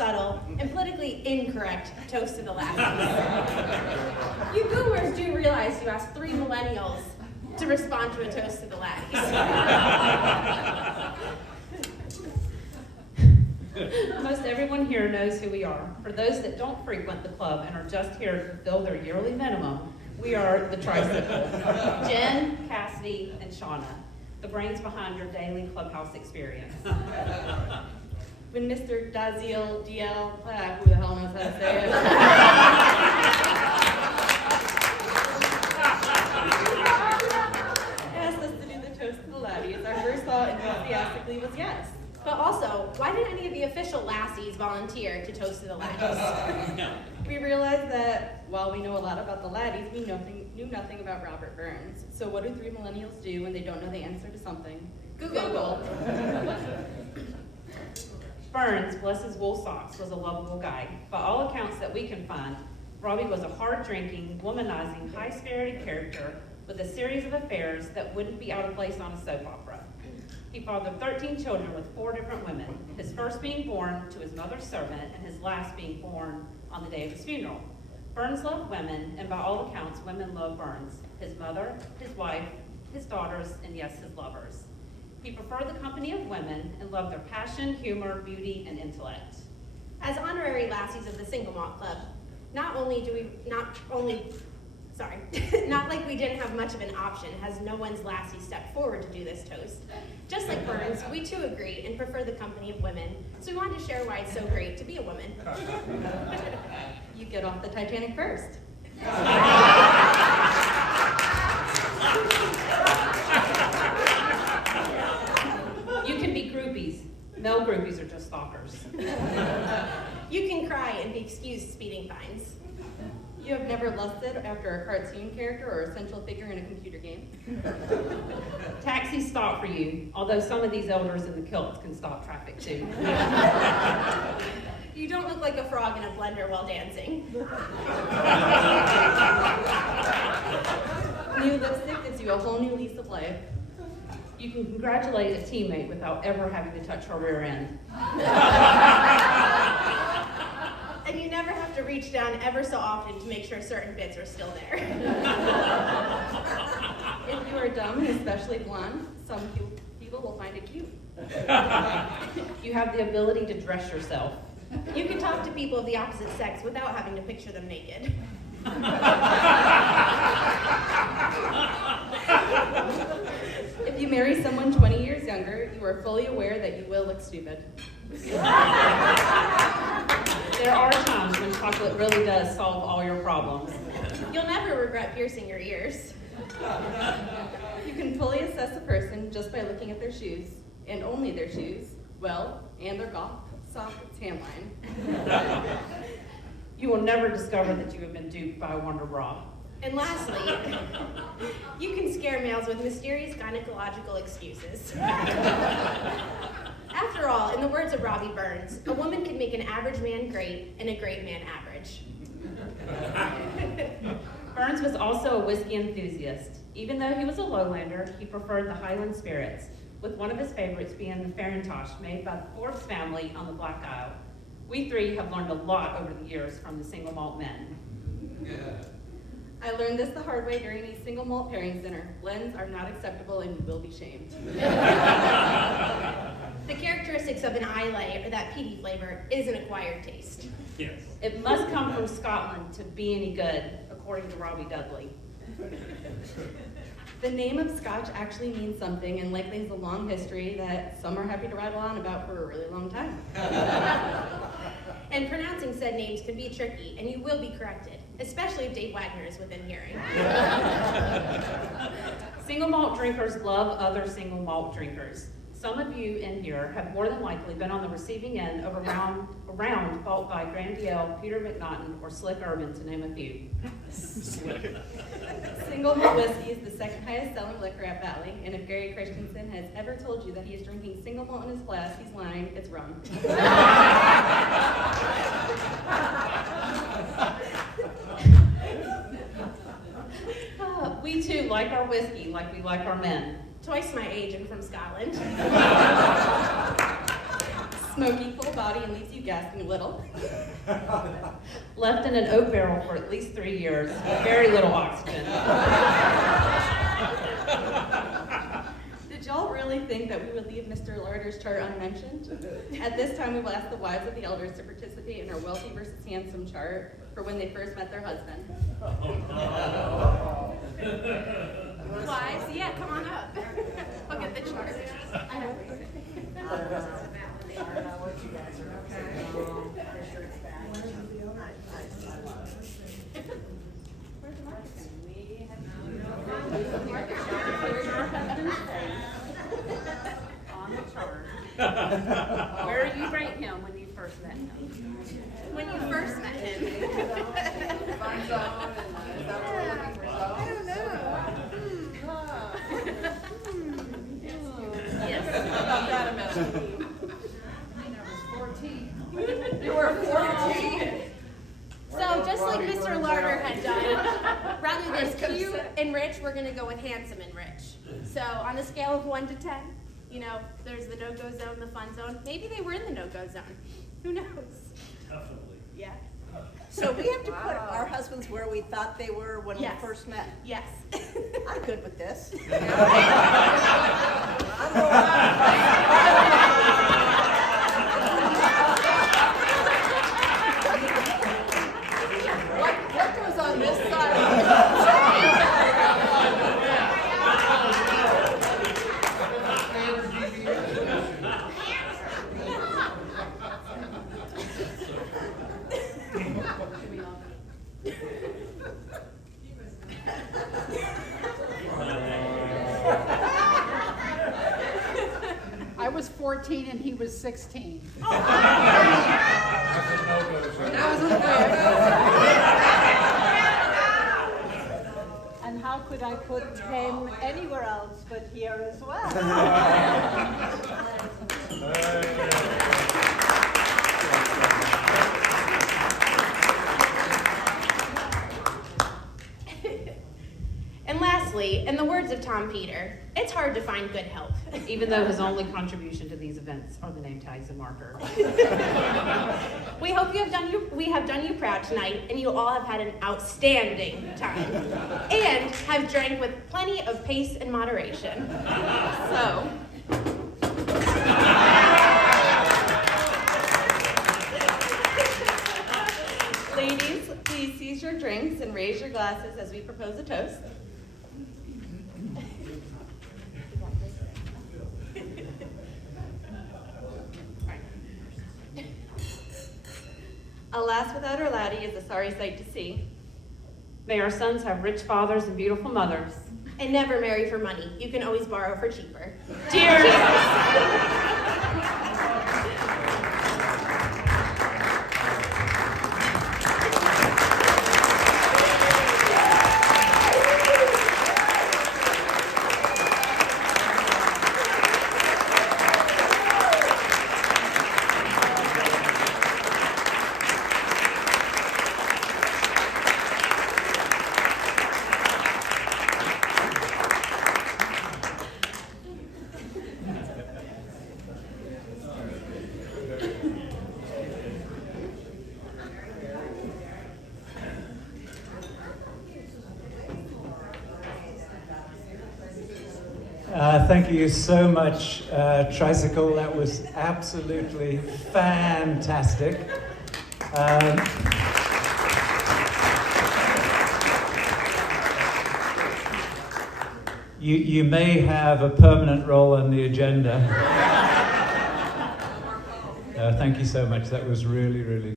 subtle, and politically incorrect toast to the Lassies. You boomers do realize you asked 3 millennials to respond to a toast to the Lassies. Most everyone here knows who we are. For those that don't frequent the club and are just here to fulfill their yearly minimum, we are the Tricycle. Jenn, Cassidy, and Shauna, the brains behind your daily clubhouse experience. When Mr. Daziel, DL, who the hell knows how to say it, asked us to do the toast to the Lassies, our first thought enthusiastically was yes. But also, why didn't any of the official Lassies volunteer to toast to the Lassies? We realized that while we know a lot about the Lassies, we knew nothing about Robert Burns. So what do 3 millennials do when they don't know the answer to something? Google. Burns, bless his wool socks, was a lovable guy. By all accounts that we can find, Robbie was a hard-drinking, womanizing, high-spirited character with a series of affairs that wouldn't be out of place on a soap opera. He fathered 13 children with 4 different women, his first being born to his mother's servant and his last being born on the day of his funeral. Burns loved women, and by all accounts, women loved Burns, his mother, his wife, his daughters, and yes, his lovers. He preferred the company of women and loved their passion, humor, beauty, and intellect. As honorary Lassies of the Single Malt Club, not like we didn't have much of an option, as no one's Lassie stepped forward to do this toast. Just like Burns, we too agree and prefer the company of women, so we wanted to share why it's so great to be a woman. You get off the Titanic first. You can be groupies. Male groupies are just stalkers. You can cry and be excused speeding fines. You have never lusted after a cartoon character or a central figure in a computer game. Taxis stop for you, although some of these elders in the kilts can stop traffic too. You don't look like a frog in a blender while dancing. New lipstick gives you a whole new lease of life. You can congratulate a teammate without ever having to touch her rear end. And you never have to reach down ever so often to make sure certain bits are still there. If you are dumb, and especially blonde, some people will find it cute. You have the ability to dress yourself. You can talk to people of the opposite sex without having to picture them naked. If you marry someone 20 years younger, you are fully aware that you will look stupid. There are times when chocolate really does solve all your problems. You'll never regret piercing your ears. You can fully assess a person just by looking at their shoes, and only their shoes, well, and their soft tan line. You will never discover that you have been duped by a Wonder Bra. And lastly, you can scare males with mysterious gynecological excuses. After all, in the words of Robbie Burns, a woman can make an average man great and a great man average. Burns was also a whiskey enthusiast. Even though he was a lowlander, he preferred the Highland spirits, with one of his favorites being the Farintosh made by the Forbes family on the Black Isle. We 3 have learned a lot over the years from the single malt men. I learned this the hard way during a single malt pairings dinner. Blends are not acceptable and you will be shamed. The characteristics of an Islay or that peaty flavor is an acquired taste. Yes. It must come from Scotland to be any good, according to Robbie Dudley. The name of Scotch actually means something and likely has a long history that some are happy to rattle on about for a really long time. And pronouncing said names can be tricky, and you will be corrected, especially if Dave Wagner is within hearing. Single malt drinkers love other single malt drinkers. Some of you in here have more than likely been on the receiving end of a round bought by Grandiel, Peter McNaughton, or Slick Urban, to name a few. Single malt whiskey is the second highest selling liquor at Valley, and if Gary Christensen has ever told you that he is drinking single malt in his glass, he's lying. It's rum. We too like our whiskey like we like our men. Twice my age and from Scotland. Smoky, full body, and leaves you gasping a little. Left in an oak barrel for at least 3 years, with very little oxygen. Did y'all really think that we would leave Mr. Larder's chart unmentioned? At this time, we will ask the wives of the elders to participate in our wealthy versus handsome chart for when they first met their husband. Wives, yeah, come on up. Look at the chart. On the chart. Where do you rank him when you first met him? When you first met him. I don't know. Yes. About that amount. You were 14. So just like Mr. Larder had done, rather than cute and rich, we're going to go with handsome and rich. So on a scale of 1 to 10, you know, there's the no-go zone, the fun zone. Maybe they were in the no-go zone. Who knows? Definitely. Yeah. So we have to put our husbands where we thought they were when Yes. we first met. Yes. I'm good with this. What goes on this side? I was 14 and he was 16. And how could I put him anywhere else but here as well? And lastly, in the words of Tom Peter, it's hard to find good help. Even though his only contribution to these events are the name tags and marker. We hope we have done you proud tonight, and you all have had an outstanding time, and have drank with plenty of pace and moderation. So, ladies, please seize your drinks and raise your glasses as we propose a toast. A lass without her laddie is a sorry sight to see. May our sons have rich fathers and beautiful mothers. And never marry for money. You can always borrow for cheaper. Cheers! Thank you so much, Tricycle. That was absolutely fantastic. You may have a permanent role on the agenda. Thank you so much. That was really, really